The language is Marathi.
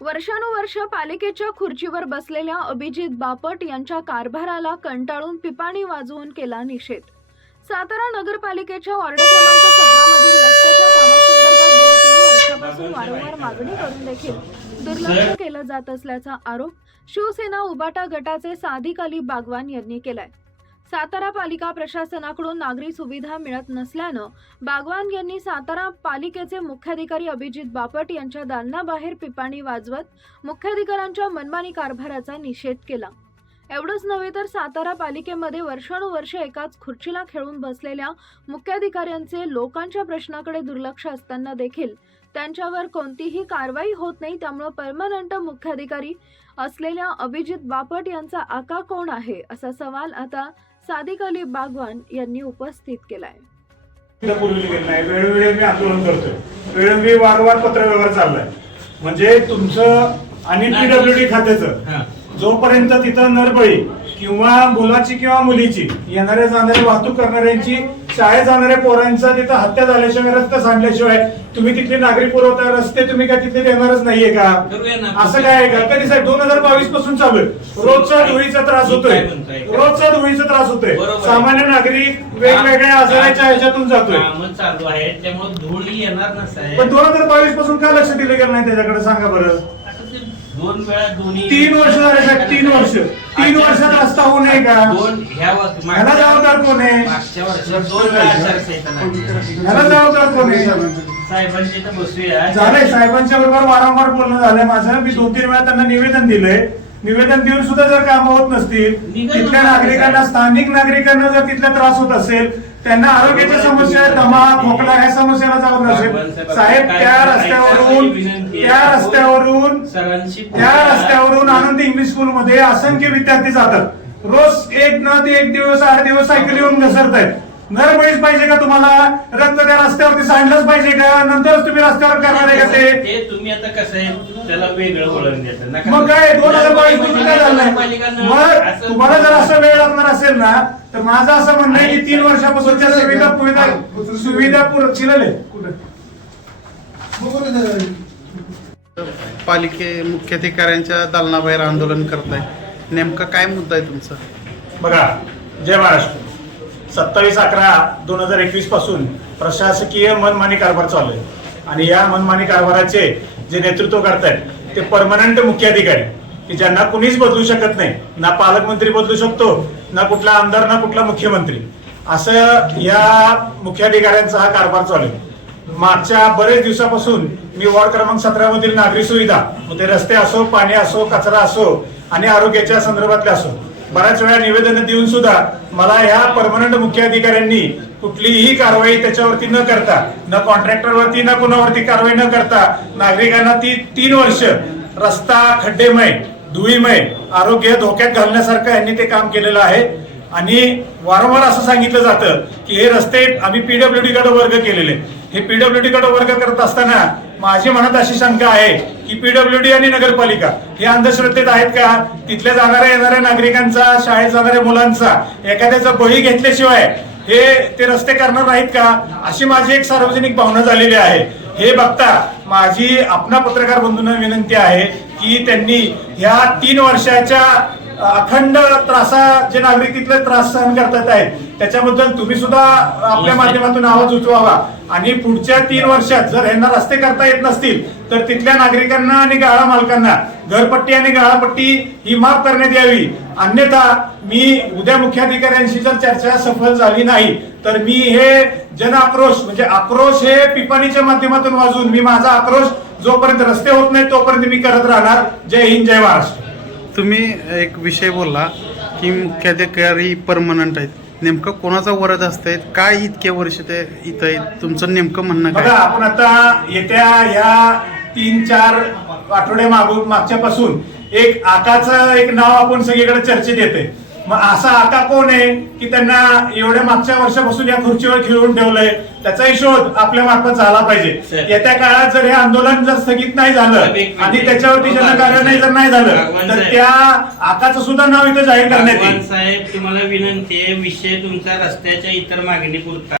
वर्षानुवर्ष पालिकेच्या खुर्चीवर बसलेल्या अभिजित बापट यांच्या कारभाराला कंटाळून पिपाणी वाजवून केला निषेध. सातारा नगरपालिकेच्या वॉर्ड क्रमांक सतरा मधील रस्त्याच्या कामासंदर्भात गेल्या तीन वर्षापासून वारंवार मागणी करून देखील दुर्लक्ष केलं जात असल्याचा आरोप शिवसेना उबाटा गटाचे सादिक अली बागवान यांनी केलाय. सातारा पालिका प्रशासनाकडून नागरी सुविधा मिळत नसल्यानं बागवान यांनी सातारा पालिकेचे मुख्याधिकारी अभिजित बापट यांच्या दालनाबाहेर पिपाणी वाजवत मुख्याधिकाऱ्यांच्या मनमानी कारभाराचा निषेध केला. एवढंच नव्हे तर सातारा पालिकेमध्ये वर्षानुवर्ष एकाच खुर्चीला खेळून बसलेल्या मुख्याधिकाऱ्यांचे लोकांच्या प्रश्नाकडे दुर्लक्ष असताना देखील त्यांच्यावर कोणतीही कारवाई होत नाही त्यामुळं परमनंट मुख्याधिकारी असलेल्या अभिजित बापट यांचा आका कोण आहे? असा सवाल आता सादिक अली बागवान यांनी उपस्थित केलाय. वेळोवेळी मी आंदोलन करतोय. वेळोवेळी वारंवार पत्रव्यवहार चाललाय. म्हणजे तुमचं आणि पीडब्ल्यूडी खात्याचं जोपर्यंत तिथं नरबळी किंवा मुलाची किंवा मुलीची येणाऱ्या जाणाऱ्या वाहतूक करणाऱ्यांची शाळेत जाणाऱ्या पोरांचा तिथं हत्या झाल्याशिवाय रस्ता सांडल्याशिवाय तुम्ही तिथले नागरी पुरवठा रस्ते तुम्ही काय तिथे देणारच नाहीये का. असं काय आहे का? साहेब दोन हजार बावीसपासून चालू आहे. रोजचा धुळीचा त्रास होतोय? रोजचा धुळीचा त्रास होतोय. आहे. सामान्य नागरिक वेगवेगळ्या आजाराच्या ह्याच्यातून जातोय. चालू आहेत त्यामुळे धूळ येणार पण दोन हजार बावीसपासून का लक्ष दिलं गेलं नाही त्याच्याकडे? सांगा बरं. दोन वेळा दोन्ही तीन वर्ष झाले साहेब तीन वर्ष. तीन वर्षात रस्ता होऊ नये का? दोन ह्या वर्ष- ह्याला जबाबदार कोण आहे? मागच्या वर्षात दोन वेळा आचारसंहिता लागली. ह्याला जबाबदार कोण आहे? साहेबांची इथं बसूया. झालंय साहेबांच्या बरोबर वारंवार बोलणं झालंय माझं. मी दोन तीन वेळा त्यांना निवेदन दिलंय. निवेदन देऊन सुद्धा जर काम होत नसतील निवेदन तिथल्या नागरिकांना. स्थानिक नागरिकांना जर तिथला त्रास होत असेल त्यांना आरोग्याच्या समस्या दमा खोकला ह्या समस्याला जाऊन नसेल साहेब त्या रस्त्यावरून त्या रस्त्यावरून त्या रस्त्यावरून आनंद इंग्लिश स्कूल मध्ये असंख्य विद्यार्थी जातात. रोज एक न ते एक दिवस आठ दिवस सायकल येऊन घसरत आहेत नरबळीच पाहिजे का तुम्हाला? रक्त त्या रस्त्यावरती सांडलंच पाहिजे का? नंतरच तुम्ही रस्त्यावर करणार आहे का ते? तुम्ही आता कसं आहे? त्याला वेगळं वळण मग काय? दोन हजार बावीस काय झालंय नगरपालिका मग तुम्हाला जर असं वेळ लागणार असेल ना तर माझं असं म्हणणं आहे की तीन वर्षापासूनच्या सुविधा सुविधा सुविधा पुर- चिरले कुठे? पालिके मुख्याधिकाऱ्यांच्या दालनाबाहेर आंदोलन करताय. नेमका काय मुद्दा आहे तुमचा? बघा जय महाराष्ट्र. सत्तावीस अकरा दोन हजार एकवीसपासून प्रशासकीय मनमानी कारभार चालू आहे. आणि या मनमानी कारभाराचे जे नेतृत्व करतायत ते परमनंट मुख्य अधिकारी की ज्यांना कुणीच बदलू शकत नाही ना पालकमंत्री बदलू शकतो ना कुठला आमदार ना कुठला मुख्यमंत्री. असं या मुख्याधिकाऱ्यांचा हा कारभार चालू आहे. मागच्या बरेच दिवसापासून मी वॉर्ड क्रमांक सतरा मधील नागरी सुविधा ते रस्ते असो पाणी असो कचरा असो आणि आरोग्याच्या संदर्भातले असो बऱ्याच वेळा निवेदन देऊन सुद्धा मला ह्या परमनंट मुख्य अधिकाऱ्यांनी कुठलीही कारवाई त्याच्यावरती न करता न कॉन्ट्रॅक्टरवरती ना कुणावरती कारवाई न करता नागरिकांना ती तीन वर्ष रस्ता खड्डेमय दुईमय आरोग्य धोक्यात घालण्यासारखं यांनी ते काम केलेलं आहे. आणि वारंवार असं सांगितलं जातं की हे रस्ते आम्ही पीडब्ल्यूडी कडे वर्ग केलेले. हे पीडब्ल्यूडी कडे वर्ग करत असताना माझी मनात अशी शंका आहे की पीडब्ल्यूडी आणि नगरपालिका हे अंधश्रद्धेत आहेत का? तिथल्या जाणाऱ्या येणाऱ्या नागरिकांचा शाळेत जाणाऱ्या मुलांचा एखाद्याचा बळी घेतल्याशिवाय हे ते रस्ते करणार नाहीत का? अशी माझी एक सार्वजनिक भावना झालेली आहे. हे बघता माझी आपणा पत्रकार बंधूंना विनंती आहे की त्यांनी ह्या तीन वर्षाच्या अखंड त्रासा जे नागरिक तिथले त्रास सहन करतात आहेत त्याच्याबद्दल तुम्ही सुद्धा आपल्या माध्यमातून आवाज उठवावा. आणि पुढच्या तीन वर्षात जर यांना रस्ते करता येत नसतील तर तिथल्या नागरिकांना आणि गाळा मालकांना घरपट्टी आणि गाळापट्टी ही माफ करण्यात यावी. अन्यथा मी उद्या मुख्याधिकाऱ्यांशी जर चर्चा सफल झाली नाही तर मी हे जन आक्रोश म्हणजे आक्रोश हे पिपाणीच्या माध्यमातून वाजून मी माझा आक्रोश जोपर्यंत रस्ते होत नाही तोपर्यंत मी करत राहणार. जय हिंद जय महाराष्ट्र. तुम्ही एक विषय बोलला की मुख्याधिकारी परमनंट आहेत. नेमकं कोणाचा वरद असतंय? काय इतके वर्ष ते इथं आहेत? तुमचं नेमकं म्हणणं बघा काय आपण आता येत्या या तीन चार आठवड्या मागून मागच्यापासून एक आकाचं एक नाव आपण सगळीकडे चर्चेत येते मग असा आका कोण आहे की त्यांना एवढ्या मागच्या वर्षापासून या खुर्चीवर खेळून ठेवलंय त्याचाही शोध आपल्या मार्फत झाला पाहिजे. येत्या काळात जर हे आंदोलन जर स्थगित नाही झालं. आणि त्याच्यावरती जनकार्य नाही जर नाही झालं तर. त्या आकाचं सुद्धा नाव इथं जाहीर करण्यात येईल साहेब तुम्हाला विनंती आहे विषय तुमचा रस्त्याच्या इतर मागणी पुरता